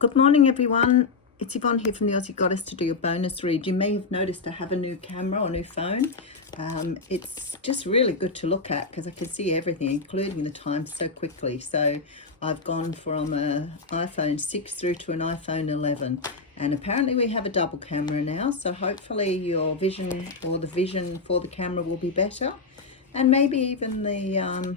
Good morning, everyone. It's Yvonne here from the Aussie Goddess to do your bonus read. You may have noticed I have a new camera or new phone. It's just really good to look at because I can see everything, including the time, so quickly. So I've gone from an iPhone 6 through to an iPhone 11. And apparently we have a double camera now. So hopefully your vision or the vision for the camera will be better. And maybe even the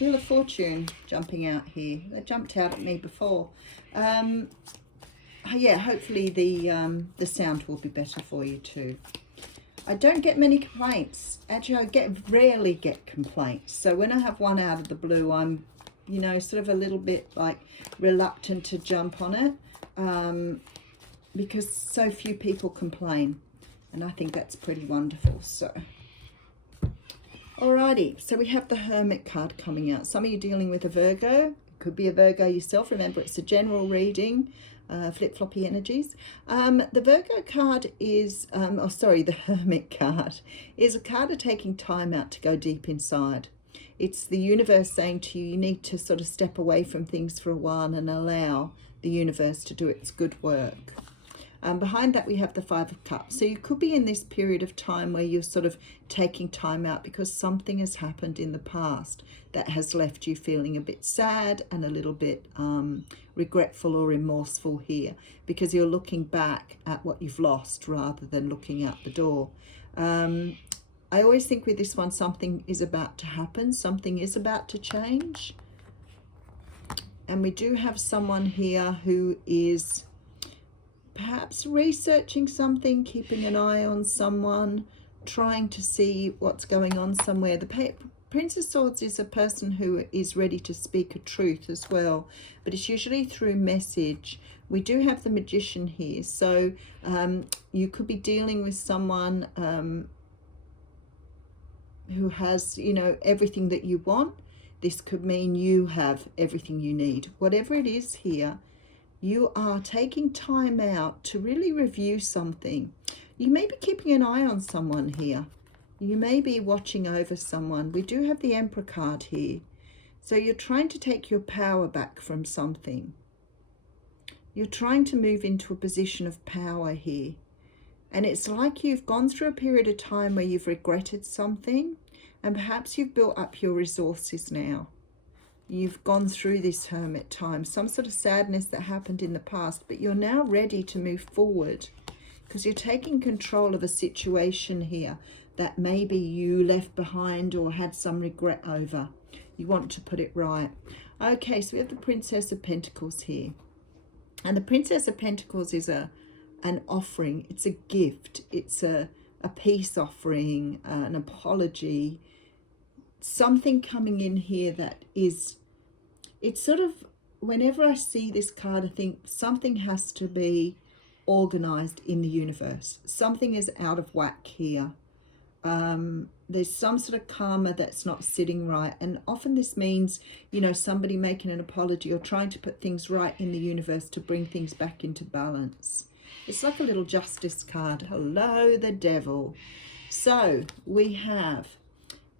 Wheel of Fortune jumping out here. That jumped out at me before. Yeah, hopefully the sound will be better for you too. I don't get many complaints. Actually, I rarely get complaints. So when I have one out of the blue, I'm, sort of a little bit like reluctant to jump on it because so few people complain. And I think that's pretty wonderful. So alrighty, so we have the Hermit card coming out. Some of you dealing with a Virgo. It could be a Virgo yourself. Remember, it's a general reading, flip-floppy energies. The Virgo card is, the Hermit card is a card of taking time out to go deep inside. It's the universe saying to you, you need to sort of step away from things for a while and allow the universe to do its good work. Behind that we have the Five of Cups. So you could be in this period of time where you're sort of taking time out because something has happened in the past that has left you feeling a bit sad and a little bit regretful or remorseful here, because you're looking back at what you've lost rather than looking out the door. I always think with this one, something is about to happen. Something is about to change. And we do have someone here who is perhaps researching something, keeping an eye on someone, trying to see what's going on somewhere. The Prince of Swords is a person who is ready to speak a truth as well, but it's usually through message. We do have the Magician here, so you could be dealing with someone who has, everything that you want. This could mean you have everything you need. Whatever it is here, you are taking time out to really review something. You may be keeping an eye on someone here. You may be watching over someone. We do have the Emperor card here. So you're trying to take your power back from something. You're trying to move into a position of power here. And it's like you've gone through a period of time where you've regretted something, and perhaps you've built up your resources now. You've gone through this hermit time, some sort of sadness that happened in the past, but you're now ready to move forward because you're taking control of a situation here that maybe you left behind or had some regret over. You want to put it right. Okay, so we have the Princess of Pentacles here. And the Princess of Pentacles is an offering. It's a gift. It's a peace offering, an apology. Something coming in here that is, it's sort of, whenever I see this card, I think something has to be organized in the universe. Something is out of whack here. There's some sort of karma that's not sitting right. And often this means, somebody making an apology or trying to put things right in the universe to bring things back into balance. It's like a little justice card. Hello, the Devil. So we have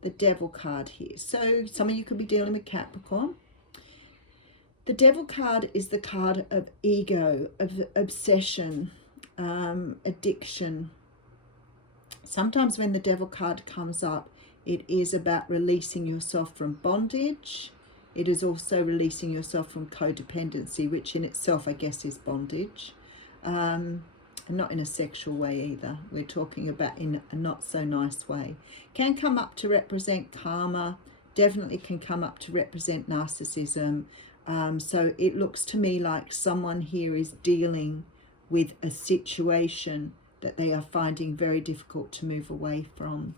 the Devil card here. So some of you could be dealing with Capricorn. The Devil card is the card of ego, of obsession, addiction. Sometimes when the Devil card comes up, it is about releasing yourself from bondage. It is also releasing yourself from codependency, which in itself, I guess, is bondage. Not in a sexual way either. We're talking about in a not so nice way. Can come up to represent karma. Definitely can come up to represent narcissism. So it looks to me like someone here is dealing with a situation that they are finding very difficult to move away from.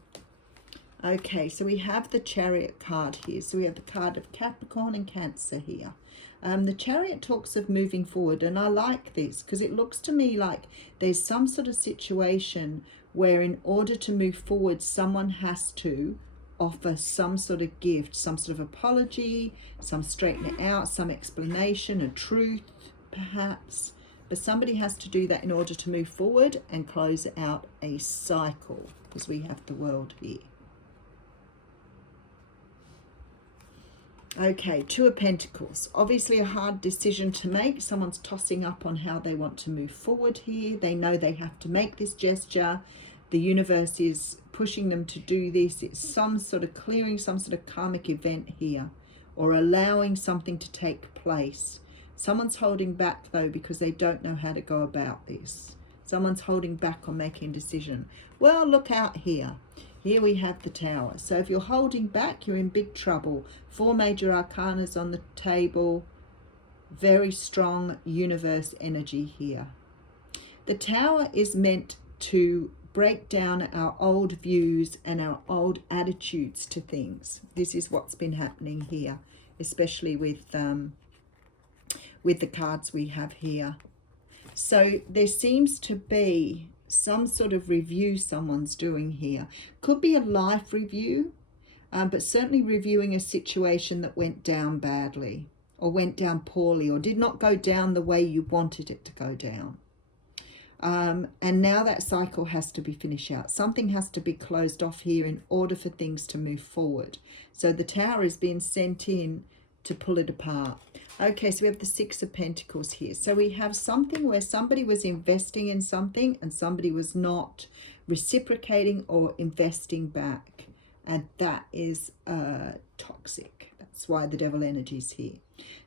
Okay, so we have the Chariot card here. So we have the card of Capricorn and Cancer here. The Chariot talks of moving forward, and I like this because it looks to me like there's some sort of situation where in order to move forward, someone has to offer some sort of gift, some sort of apology, some straightening out, some explanation, a truth perhaps. But somebody has to do that in order to move forward and close out a cycle, because we have the World here. Okay, Two of Pentacles. Obviously a hard decision to make. Someone's tossing up on how they want to move forward here. They know they have to make this gesture. The universe is pushing them to do this. It's some sort of clearing, some sort of karmic event here, or allowing something to take place. Someone's holding back though because they don't know how to go about this. Someone's holding back on making a decision. Well, look out here. Here we have the Tower. So if you're holding back, you're in big trouble. 4 major arcanas on the table. Very strong universe energy here. The Tower is meant to break down our old views and our old attitudes to things. This is what's been happening here, especially with the cards we have here. So there seems to be some sort of review someone's doing here. Could be a life review, but certainly reviewing a situation that went down badly or went down poorly or did not go down the way you wanted it to go down. And now that cycle has to be finished out. Something has to be closed off here in order for things to move forward. So the Tower is being sent in to pull it apart. Okay, so we have the 6 of Pentacles here. So we have something where somebody was investing in something and somebody was not reciprocating or investing back. And that is toxic. That's why the Devil energy is here.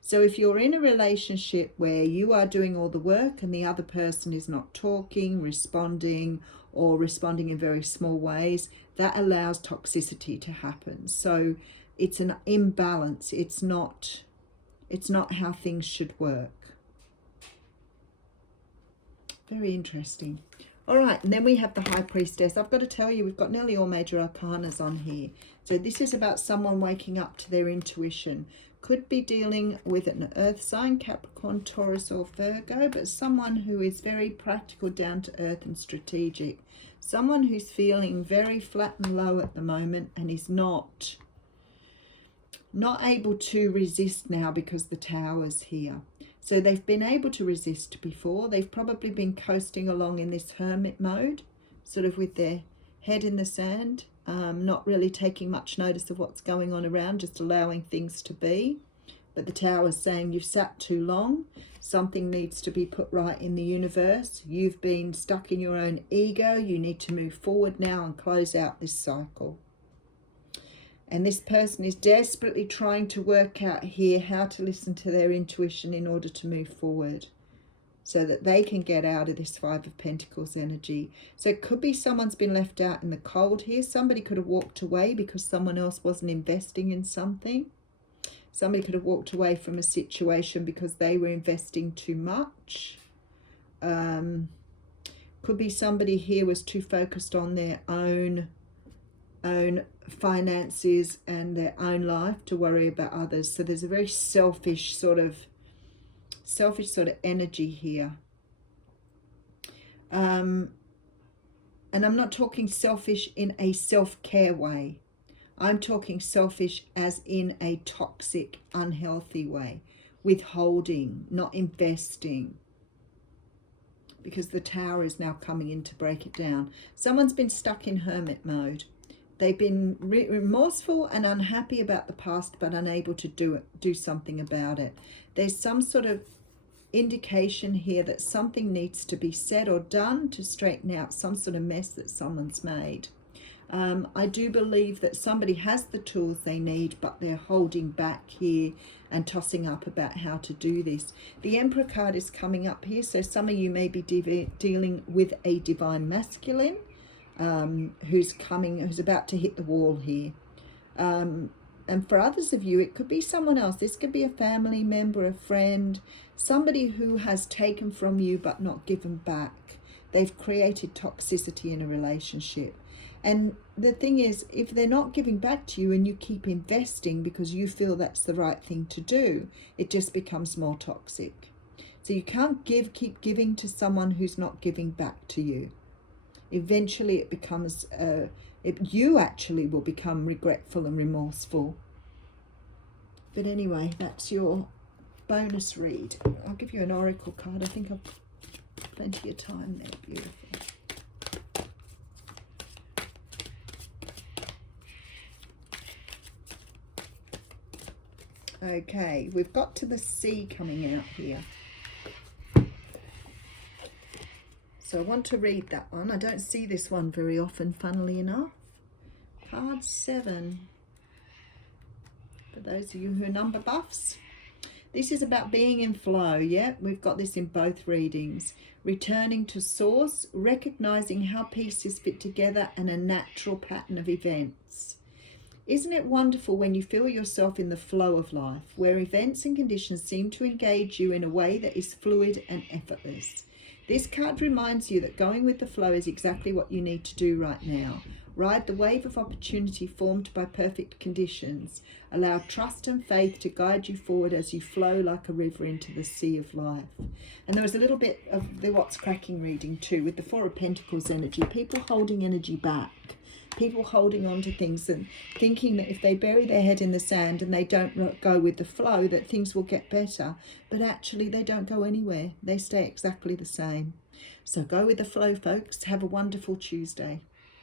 So if you're in a relationship where you are doing all the work and the other person is not talking, responding, or responding in very small ways, that allows toxicity to happen. So it's an imbalance. It's not how things should work. Very interesting. All right, and then we have the High Priestess. I've got to tell you, we've got nearly all major arcanas on here. So this is about someone waking up to their intuition. Could be dealing with an earth sign, Capricorn, Taurus, or Virgo, but someone who is very practical, down to earth and strategic. Someone who's feeling very flat and low at the moment and is not able to resist now because the Tower's here. So they've been able to resist before. They've probably been coasting along in this hermit mode, sort of with their head in the sand, not really taking much notice of what's going on around, just allowing things to be. But the Tower's saying you've sat too long. Something needs to be put right in the universe. You've been stuck in your own ego. You need to move forward now and close out this cycle. And this person is desperately trying to work out here how to listen to their intuition in order to move forward so that they can get out of this 5 of Pentacles energy. So it could be someone's been left out in the cold here. Somebody could have walked away because someone else wasn't investing in something. Somebody could have walked away from a situation because they were investing too much. Could be somebody here was too focused on their own finances and their own life to worry about others. So there's a very selfish sort of energy here. And I'm not talking selfish in a self-care way. I'm talking selfish as in a toxic, unhealthy way. Withholding, not investing. Because the Tower is now coming in to break it down. Someone's been stuck in hermit mode. They've been remorseful and unhappy about the past, but unable to do something about it. There's some sort of indication here that something needs to be said or done to straighten out some sort of mess that someone's made. I do believe that somebody has the tools they need, but they're holding back here and tossing up about how to do this. The Emperor card is coming up here, so some of you may be dealing with a divine masculine who's about to hit the wall here. And for others of you, it could be someone else. This could be a family member, a friend, somebody who has taken from you but not given back. They've created toxicity in a relationship. And the thing is, if they're not giving back to you and you keep investing because you feel that's the right thing to do, it just becomes more toxic. So you can't keep giving to someone who's not giving back to you. Eventually it becomes, you actually will become regretful and remorseful. But anyway, that's your bonus read. I'll give you an oracle card. I think I've plenty of time there. Beautiful. Okay, we've got to the sea coming out here. So I want to read that one. I don't see this one very often, funnily enough. Card 7. For those of you who are number buffs. This is about being in flow, yeah? We've got this in both readings. Returning to source, recognizing how pieces fit together and a natural pattern of events. Isn't it wonderful when you feel yourself in the flow of life, where events and conditions seem to engage you in a way that is fluid and effortless? This card reminds you that going with the flow is exactly what you need to do right now. Ride the wave of opportunity formed by perfect conditions. Allow trust and faith to guide you forward as you flow like a river into the sea of life. And there was a little bit of the What's Cracking reading too, with the Four of Pentacles energy. People holding energy back. People holding on to things and thinking that if they bury their head in the sand and they don't go with the flow, that things will get better. But actually they don't go anywhere. They stay exactly the same. So go with the flow, folks. Have a wonderful Tuesday.